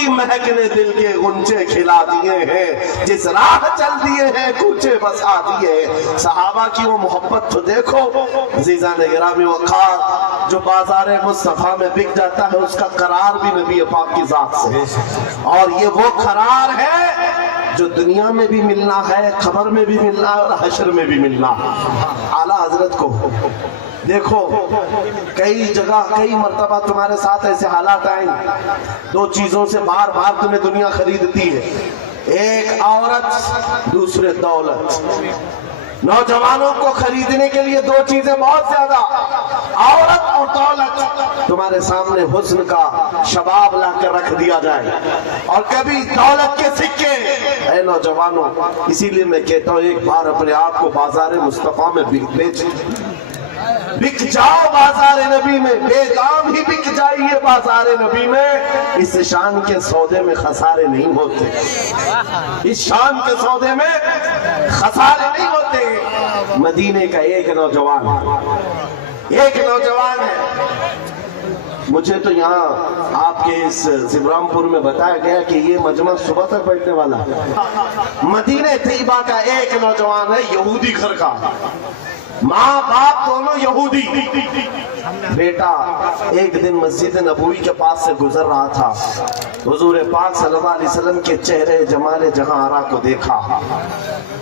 की महक ने दिल के गुंचे खिला दिए हैं, जिस राह चल दिए हैं कूचे बसा दिए हैं। सहाबा की वो मोहब्बत तो देखो अज़ीज़ान गिरामी, वक़ार जो बाज़ार मुस्तफ़ा में बिक जाता है उसका करार भी नबी पाक की ज़ात से, और ये वो करार है जो दुनिया में भी मिलना है, खबर में भी मिलना है और हशर में भी मिलना है। आला हजरत को देखो, कई जगह कई मर्तबा तुम्हारे साथ ऐसे हालात आए, दो चीजों से बार बार तुम्हें दुनिया खरीदती है, एक औरत दूसरे दौलत। नौजवानों को खरीदने के लिए दो चीजें बहुत ज्यादा, औरत और दौलत। तुम्हारे सामने हुस्न का शबाब ला कर रख दिया जाए और कभी दौलत के सिक्के। ऐ नौजवानों, इसीलिए मैं कहता हूँ एक बार अपने आप को बाजार मुस्तफा में बेच बिक जाओ, बाजार नबी में बेदाम ही बिक जाइए बाजार नबी में। इस शान के सौदे में खसारे नहीं होते, इस शान के सौदे में खसारे नहीं होते। मदीने का एक नौजवान है, मुझे तो यहाँ आपके इस जिब्रामपुर में बताया गया कि ये मजमा सुबह तक बैठने वाला है। मदीने तैयबा का एक नौजवान है, यहूदी घर का, माँ बाप दोनों यहूदी। बेटा एक दिन मस्जिद नबवी के पास से गुजर रहा था, हुजूर पाक सल्लल्लाहु अलैहि वसल्लम के चेहरे जमाले जहां आरा को देखा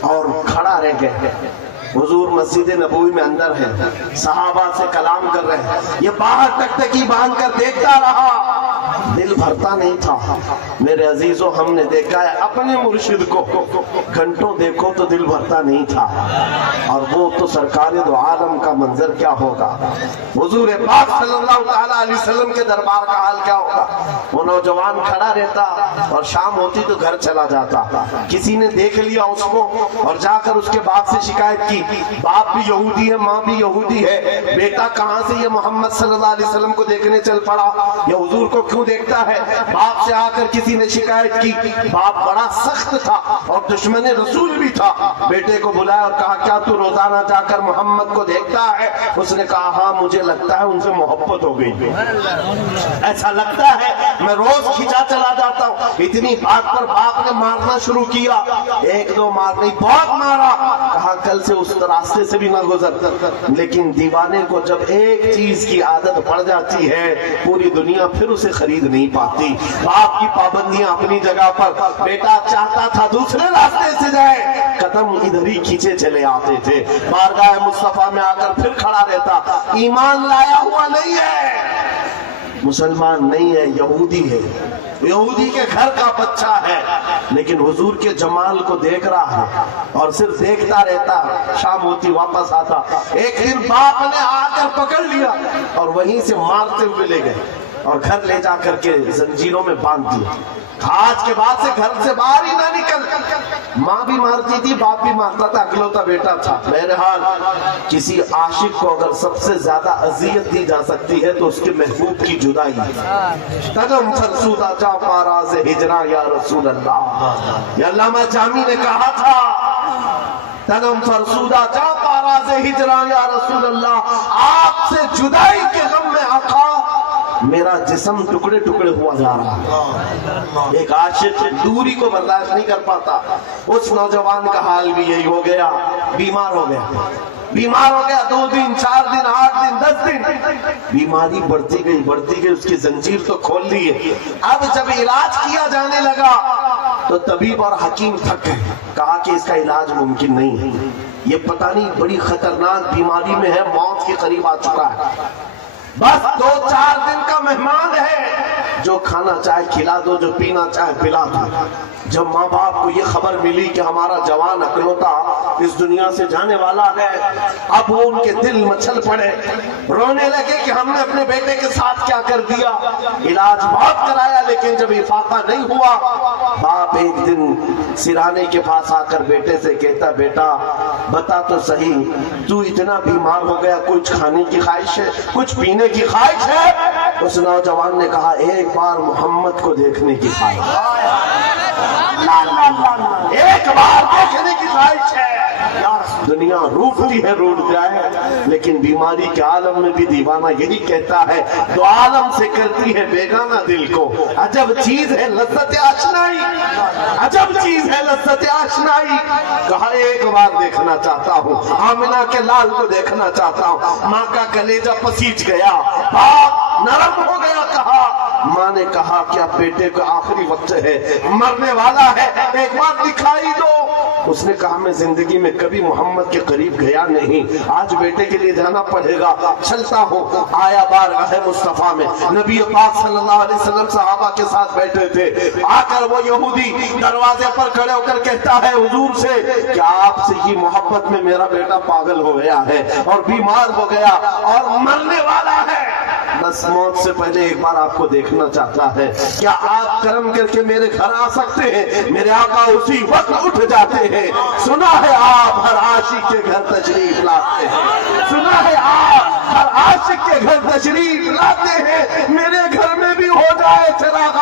और खड़ा रह गए। हुजूर मस्जिद नबवी में अंदर है, सहाबा से कलाम कर रहे हैं, ये बाहर टकटकी बांध कर देखता रहा, दिल भरता नहीं था। मेरे अजीजों, हमने देखा है अपने मुर्शिद को, घंटों देखो तो दिल भरता नहीं था, और वो तो सरकारे दो आलम का मंजर क्या होगा, हुजूर पाक सल्लल्लाहु अलैहि वसल्लम के दरबार का हाल क्या होगा। वो नौजवान खड़ा रहता और शाम होती तो घर चला जाता। किसी ने देख लिया उसको और जाकर उसके बाप से शिकायत की, बाप भी यहूदी है, माँ भी यहूदी है, बेटा कहाँ से ये मोहम्मद सल्लल्लाहु अलैहि वसल्लम को देखने चल पड़ा, ये हुजूर को क्यों देखता है। बाप से आकर किसी ने शिकायत की, बाप बड़ा सख्त था और दुश्मन रसूल भी था। बेटे को बुलाया और कहा, क्या तू रोजाना जाकर मोहम्मद को देखता है। उसने कहा, हाँ मुझे लगता है उनसे मोहब्बत हो गई, ऐसा लगता है, मैं रोज खिंचा चला जाता हूँ। इतनी बात पर बाप ने मारना शुरू किया, एक दो मार नहीं, बहुत मारा। कहा कल से उस रास्ते से भी ना गुजर। लेकिन दीवाने को जब एक चीज की आदत पड़ जाती है, पूरी दुनिया फिर उसे खरीद नहीं पाती। बाप की पाबंदियां अपनी जगह पर, बेटा चाहता था दूसरे रास्ते से जाए, कदम इधर ही खींचे चले आते थे। बारगाह मुस्तफा में आकर फिर खड़ा रहता, ईमान लाया हुआ नहीं है, मुसलमान नहीं है, यहूदी है, यहूदी के घर का बच्चा है, लेकिन हुजूर के जमाल को देख रहा है और सिर्फ देखता रहता। शाम होती वापस आता, एक दिन बाप ने आकर पकड़ लिया और वहीं से मारते हुए ले गए और घर ले जा करके जंजीरों में बांध दिया। आज के बाद से घर से बाहर ही ना निकल। माँ भी मारती थी, बाप भी मारता था, अकलौता बेटा था। बहरहाल किसी आशिक को अगर सबसे ज्यादा अजियत दी जा सकती है तो उसके महबूब की जुदाई। तगम फरसूदा जा पारा से हिजरा या रसूल अल्लाह, या अल्लामा जामी ने कहा था, तगम फरसूदा जा पारा से हिजरा या रसूल अल्लाह, आपसे जुदाई के गम में आका मेरा जिस्म टुकड़े टुकड़े हुआ जा रहा है। एक आशिक दूरी को बर्दाश्त नहीं कर पाता। उस नौजवान का हाल भी यही हो गया, बीमार हो गया, 2 दिन 4 दिन 8 दिन 10 दिन, बीमारी बढ़ती गई, उसकी जंजीर तो खोल ली है। अब जब इलाज किया जाने लगा तो तबीब और हकीम थक गए, कहा कि इसका इलाज मुमकिन नहीं है, ये पता नहीं बड़ी खतरनाक बीमारी में है, मौत के करीब आ चुका है। बस 2-4 दिन का मेहमान है, जो खाना चाहे खिला दो, जो पीना चाहे पिला दो। जब माँ बाप को ये खबर मिली कि हमारा जवान अकलौता इस दुनिया से जाने वाला है, अब वो उनके दिल मचल पड़े, रोने लगे कि हमने अपने बेटे के साथ क्या कर दिया। इलाज बहुत कराया लेकिन जब इफाका नहीं हुआ, बाप एक दिन सिराने के पास आकर बेटे से कहता, बेटा बता तो सही, तू इतना बीमार हो गया, कुछ खाने की ख्वाहिश है, कुछ पीने की ख्वाहिश है। उस नौजवान ने कहा, एक बार मोहम्मद को देखने की ख्वाहिश। ایک بار دیکھنے کی خواہش ہے. دنیا روٹتی ہے روٹ جائے، لیکن بیماری کے عالم میں بھی دیوانہ یہی کہتا ہے دو عالم سے کرتی ہے بیگانہ دل کو. عجب چیز ہے لذت آشنائی، عجب چیز ہے لذت آشنائی. کہا ایک بار دیکھنا چاہتا ہوں، آمنہ کے لال کو دیکھنا چاہتا ہوں. ماں کا کلیجہ پسیج گیا، نرم ہو گیا. کہا ماں نے کہا کیا بیٹے کا آخری وقت ہے، مرنے والا ہے، ایک بار دکھائی دو. اس نے کہا میں زندگی میں کبھی محمد کے قریب گیا نہیں، آج بیٹے کے لیے جانا پڑے گا، چلتا ہوں. آیا بارگاہ مصطفیٰ میں، نبی پاک صلی اللہ علیہ وسلم صحابہ کے ساتھ بیٹھے تھے. آ کر وہ یہودی دروازے پر کھڑے ہو کر کہتا ہے حضور سے کہ آپ سے یہ محبت میں میرا بیٹا پاگل ہو گیا ہے اور بیمار ہو گیا اور مرنے والا ہے، بس موت سے پہلے ایک بار آپ کو دیکھنا چاہتا ہے. کیا آپ کرم کر کے میرے گھر آ سکتے ہیں؟ میرے آقا اسی وقت اٹھ جاتے ہیں. سنا ہے آپ ہر عاشق کے گھر تشریف لاتے ہیں، سنا ہے آپ ہر عاشق کے گھر تشریف لاتے ہیں. میرے گھر میں بھی ہو جائے چراغ